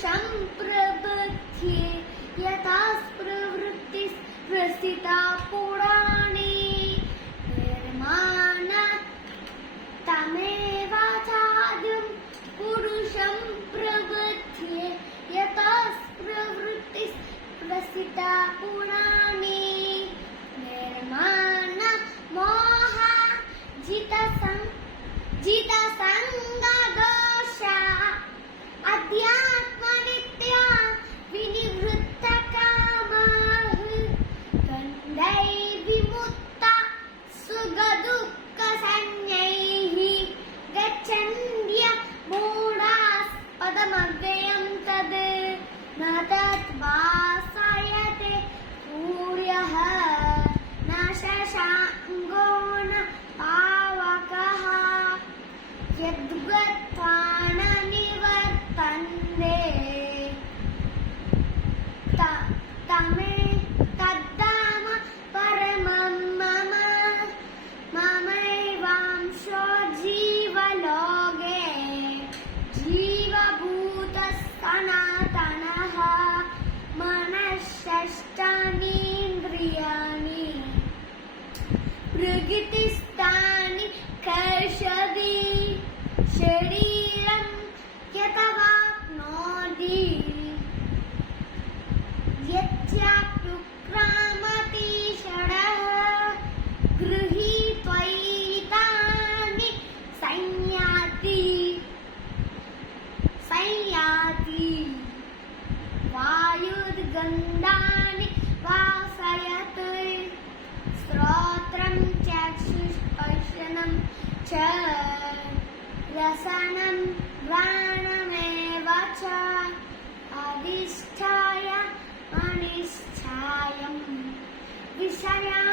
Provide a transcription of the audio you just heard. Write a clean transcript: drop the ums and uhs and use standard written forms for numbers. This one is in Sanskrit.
पुरुषं प्रबध्ये यथा प्रवृत्तिः प्रसिता पुराणे निर्माणतमेवाचाद्यं पुरुषं प्रबध्ये यथा प्रवृत्तिः प्रसिता पुराणे निर्माणमोहा जितसङ्गदोषा अध्यात्मनित्या विनिवृत्तकामाः गन्धैर्विमुक्ता सुखदुःखसंज्ञैः गच्छन्त्य मूढाः पदमव्ययं तद् न तद्भासयते सूर्यः न शशाङ्को न पावकः यद्गत्वा न निवर्तन्ते तद्धाम परमं मम ममैवांशो जीवलोके जीवभूतः सनातनः मनःषष्ठानीन्द्रियाणि प्रकृतिस्थानि कर्षति शरीरं यतवाप्नोति यच्चाप्युत्क्रामति षडः गृहीत्वैतानि संयाति वायुर्गन्धानि वासयत् श्रोत्रं चक्षुस्पर्शनं च रसनं घ्राणमेव च अधिष्ठाय अनिष्ठायं विषयानुपसेवते